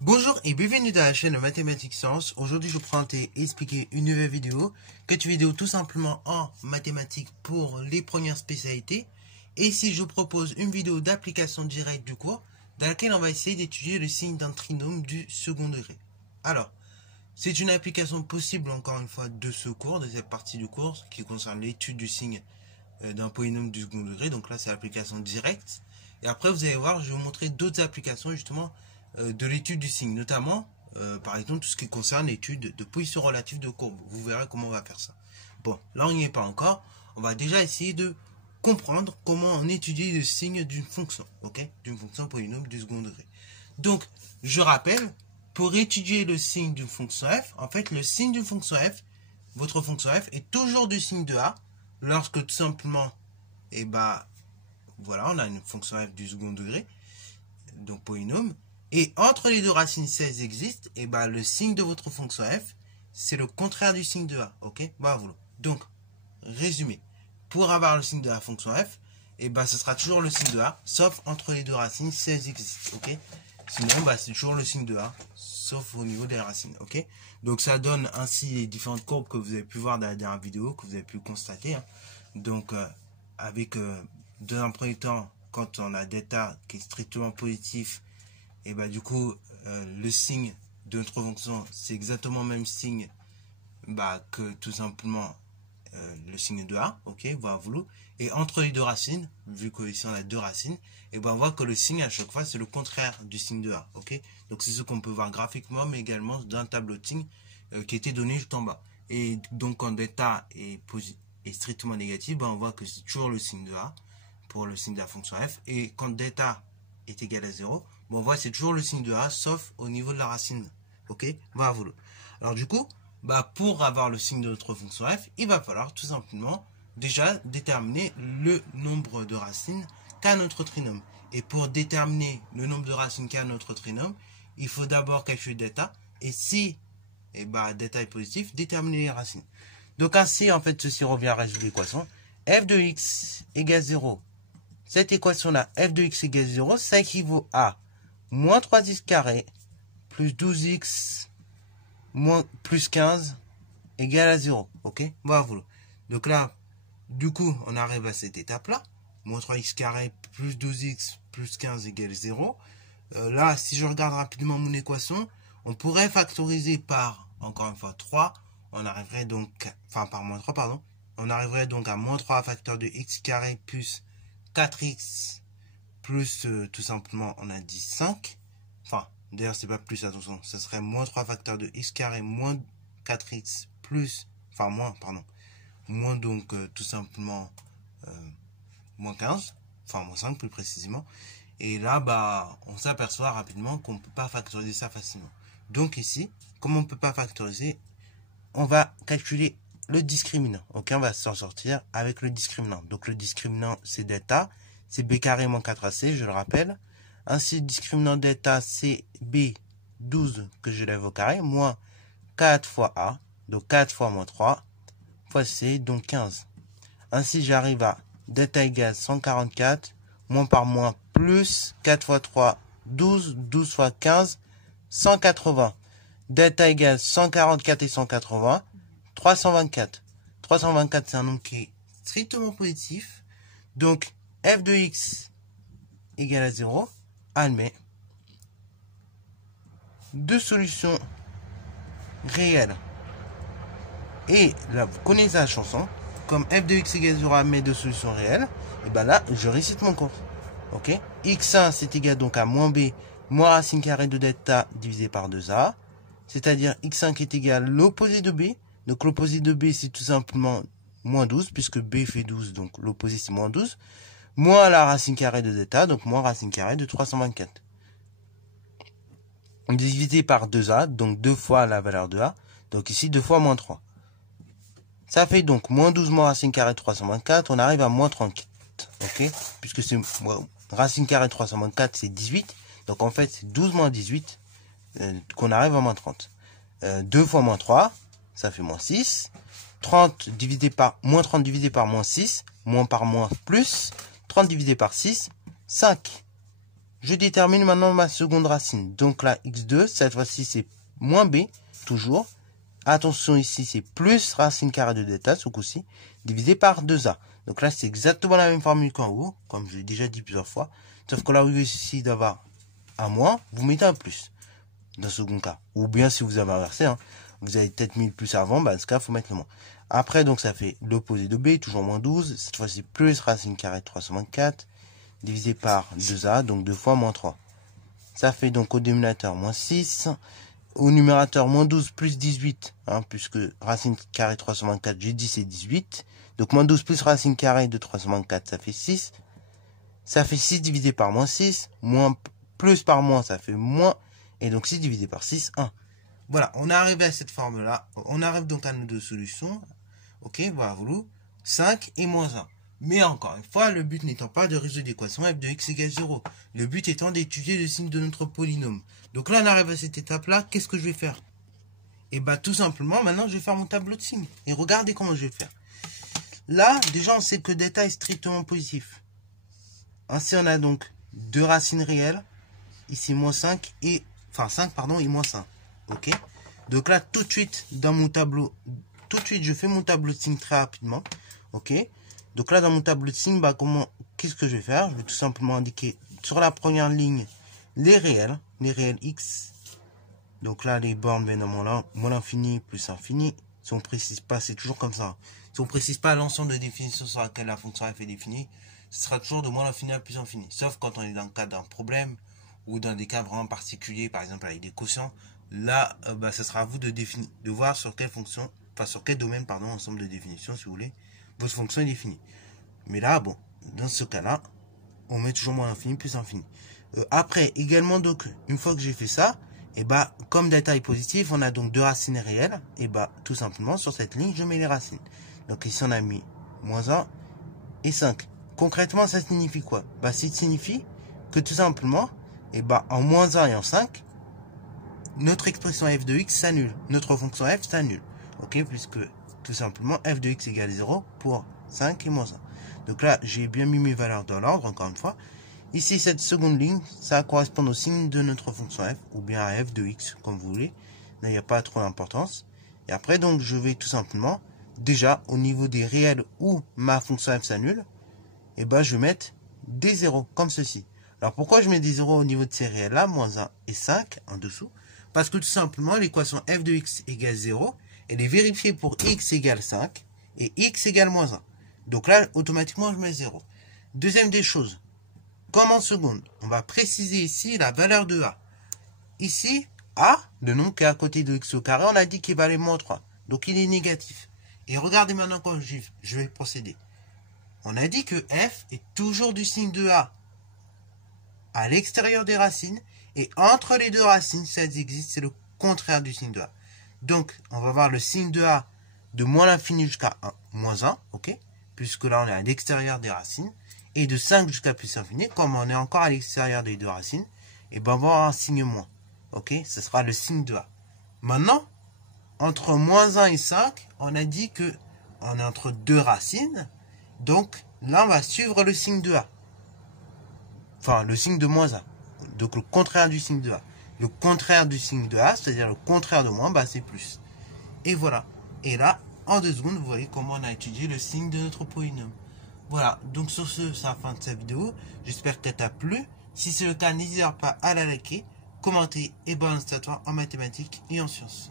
Bonjour et bienvenue dans la chaîne de Mathématiques Sciences. Aujourd'hui, je vous présente et expliquer une nouvelle vidéo, vidéo tout simplement en mathématiques pour les premières spécialités. Et ici, je vous propose une vidéo d'application directe du cours, dans laquelle on va essayer d'étudier le signe d'un trinôme du second degré. Alors, c'est une application possible, encore une fois, de ce cours, de cette partie du cours, qui concerne l'étude du signe d'un polynôme du second degré. Donc là, c'est l'application directe. Et après, vous allez voir, je vais vous montrer d'autres applications, justement, de l'étude du signe, notamment, par exemple, tout ce qui concerne l'étude de position relative de courbe. Vous verrez comment on va faire ça. Bon, là, on n'y est pas encore. On va déjà essayer de comprendre comment on étudie le signe d'une fonction, ok, d'une fonction polynôme du second degré. Donc, je rappelle, pour étudier le signe d'une fonction f, en fait, le signe d'une fonction f, votre fonction f est toujours du signe de a, lorsque tout simplement, voilà, on a une fonction f du second degré, donc polynôme, et entre les deux racines 16 existe, le signe de votre fonction f, c'est le contraire du signe de a, ok? Voilà. Donc, résumé, pour avoir le signe de la fonction f, ce sera toujours le signe de a, sauf entre les deux racines 16 existe, ok? Sinon, c'est toujours le signe de a, sauf au niveau des racines, ok? Donc, ça donne ainsi les différentes courbes que vous avez pu voir dans la dernière vidéo, que vous avez pu constater, hein. Donc, dans un premier temps, quand on a d'état qui est strictement positif, du coup, le signe de notre fonction, c'est exactement le même signe que tout simplement le signe de A, ok, voilà. Et entre les deux racines, vu qu'ici on a deux racines, on voit que le signe à chaque fois c'est le contraire du signe de A, ok. Donc c'est ce qu'on peut voir graphiquement, mais également dans un tableau de signes qui était donné juste en bas. Et donc quand d'état est strictement négatif, on voit que c'est toujours le signe de A pour le signe de la fonction f. Et quand d'état est égal à 0, on voit c'est toujours le signe de A, sauf au niveau de la racine. Ok, voilà. Alors du coup, pour avoir le signe de notre fonction f, il va falloir tout simplement déjà déterminer le nombre de racines qu'a notre trinôme. Et pour déterminer le nombre de racines qu'a notre trinôme, il faut d'abord calculer d'état. Et si d'état est positif, déterminer les racines. Donc ainsi, en fait, ceci revient à résoudre l'équation f de x égale 0. Cette équation-là, f de x égale 0, ça équivaut à moins 3x carré plus 12x plus 15 égale à 0. Ok, voilà. Donc là, du coup, on arrive à cette étape-là. Moins 3x carré plus 12x plus 15 égale 0. Là, si je regarde rapidement mon équation, on pourrait factoriser par, encore une fois, 3. On arriverait donc, par moins 3, pardon. On arriverait donc à moins 3 facteur de x carré plus 4x plus tout simplement on a dit 5. D'ailleurs c'est pas plus, attention, ça serait moins 3 facteur de x carré moins 4x plus, moins donc tout simplement moins 15, moins 5 plus précisément. Et là on s'aperçoit rapidement qu'on ne peut pas factoriser ça facilement. Donc ici, comme on ne peut pas factoriser, on va calculer le discriminant. Ok, on va s'en sortir avec le discriminant. Donc le discriminant c'est d'état, c'est b carré moins 4ac, je le rappelle. Ainsi le discriminant d'état c'est b12 que je lève au carré, moins 4 fois a, donc 4 fois moins 3, fois c, donc 15. Ainsi j'arrive à d'état égale 144, moins par moins, plus 4 fois 3, 12, 12 fois 15, 180. D'état égale 144 et 180, 324. 324, c'est un nombre qui est strictement positif. Donc, f de x égale à 0, admet deux solutions réelles. Et là, vous connaissez la chanson. Comme f de x égale à 0 admet deux solutions réelles, et là, je récite mon cours. Ok, x1, c'est égal donc à moins b, moins racine carrée de d'état divisé par 2a. C'est-à-dire x5 est égal à l'opposé de b. Donc l'opposé de b, c'est tout simplement moins 12, puisque b fait 12, donc l'opposé c'est moins 12. Moins la racine carrée de d'état, donc moins racine carrée de 324. Divisé par 2a, donc 2 fois la valeur de a. Donc ici 2 fois moins 3. Ça fait donc moins 12 moins racine carrée de 324, on arrive à moins 34. Ok, puisque c'est racine carrée de 324, c'est 18. Donc en fait, c'est 12 moins 18 qu'on arrive à moins 30. 2 fois moins 3, ça fait moins 6. 30 divisé par moins 30 divisé par moins 6, moins par moins plus. 30 divisé par 6, 5. je détermine maintenant ma seconde racine. Donc là, x2, cette fois-ci, c'est moins b, toujours. Attention, ici, c'est plus racine carrée de delta, ce coup-ci, divisé par 2a. Donc là, c'est exactement la même formule qu'en haut, comme je l'ai déjà dit plusieurs fois. Sauf que là, au lieu ici d'avoir un moins, vous mettez un plus, dans ce second cas. Ou bien, si vous avez inversé, hein, vous avez peut-être mis le plus avant, bah, dans ce cas, il faut mettre le moins. Après, donc, ça fait l'opposé de b, toujours moins 12. Cette fois-ci, plus racine carrée de 324, divisé par 2a, donc 2 fois moins 3. Ça fait donc au dénominateur moins 6. Au numérateur, moins 12 plus 18, hein, puisque racine carrée de 324, j'ai dit c'est 18. Donc moins 12 plus racine carrée de 324, ça fait 6. Ça fait 6 divisé par moins 6. Moins plus par moins, ça fait moins. Et donc 6 divisé par 6, 1. Voilà, on est arrivé à cette forme-là. On arrive donc à nos deux solutions. Ok, voilà, 5 et moins 1. Mais encore une fois, le but n'étant pas de résoudre l'équation f de x égale 0. Le but étant d'étudier le signe de notre polynôme. Donc là, on arrive à cette étape-là. Qu'est-ce que je vais faire? Et bah tout simplement, maintenant, je vais faire mon tableau de signes. Et regardez comment je vais faire. Là, déjà, on sait que delta est strictement positif. Ainsi, on a donc deux racines réelles. Ici, moins 5 et... Enfin, 5, pardon, et moins 5. Ok? Donc là, tout de suite, dans mon tableau... Tout de suite, je fais mon tableau de signes très rapidement. Ok? Donc là, dans mon tableau de signes, bah, qu'est-ce que je vais faire? Je vais tout simplement indiquer sur la première ligne les réels x. Donc là, les bornes viennent à moins l'infini plus infini. Si on ne précise pas, c'est toujours comme ça. Si on ne précise pas l'ensemble de définitions sur laquelle la fonction f est définie, ce sera toujours de moins l'infini à plus infini. Sauf quand on est dans le cadre d'un problème ou dans des cas vraiment particuliers, par exemple avec des quotients. Là, bah, ce sera à vous de voir sur quelle fonction, enfin sur quel domaine, pardon, ensemble de définitions, si vous voulez, votre fonction est définie. Mais là, bon, dans ce cas-là, on met toujours moins infini plus infini. Après, également, donc, une fois que j'ai fait ça, et bah, comme delta est positif, on a donc deux racines réelles. Et bah, tout simplement, sur cette ligne, je mets les racines. Donc ici, on a mis moins 1 et 5. Concrètement, ça signifie quoi? Bah, ça signifie que tout simplement, et bah, en moins 1 et en 5, notre expression f de x s'annule. Notre fonction f s'annule. Ok, puisque tout simplement, f de x égale 0 pour 5 et moins 1. Donc là, j'ai bien mis mes valeurs dans l'ordre, encore une fois. Ici, cette seconde ligne, ça correspond au signe de notre fonction f, ou bien à f de x, comme vous voulez. Là, il n'y a pas trop d'importance. Et après, donc, je vais tout simplement, déjà, au niveau des réels où ma fonction f s'annule, et ben, je vais mettre des zéros, comme ceci. Alors, pourquoi je mets des zéros au niveau de ces réels-là, moins 1 et 5, en dessous? Parce que tout simplement, l'équation f de x égale 0, elle est vérifiée pour x égale 5 et x égale moins 1. Donc là, automatiquement, je mets 0. Deuxième des choses, comme en seconde, on va préciser ici la valeur de a. Ici, a, le nombre qui est à côté de x au carré, on a dit qu'il valait moins 3. Donc il est négatif. Et regardez maintenant comment je vais procéder. On a dit que f est toujours du signe de a à l'extérieur des racines. Et entre les deux racines, si elles existent, c'est le contraire du signe de a. Donc, on va voir le signe de a de moins l'infini jusqu'à moins 1, ok? Puisque là, on est à l'extérieur des racines. Et de 5 jusqu'à plus infini, comme on est encore à l'extérieur des deux racines, et ben on va avoir un signe moins. Ok? Ce sera le signe de a. Maintenant, entre moins 1 et 5, on a dit que on est entre deux racines. Donc, là, on va suivre le signe de a. Enfin, le signe de moins 1. Donc, le contraire du signe de a. Le contraire du signe de a, c'est-à-dire le contraire de moins, bah, c'est plus. Et voilà. Et là, en 2 secondes, vous voyez comment on a étudié le signe de notre polynôme. Voilà, donc sur ce, c'est la fin de cette vidéo. J'espère qu'elle t'a plu. Si c'est le cas, n'hésite pas à la liker, commenter et bonne à toi en mathématiques et en sciences.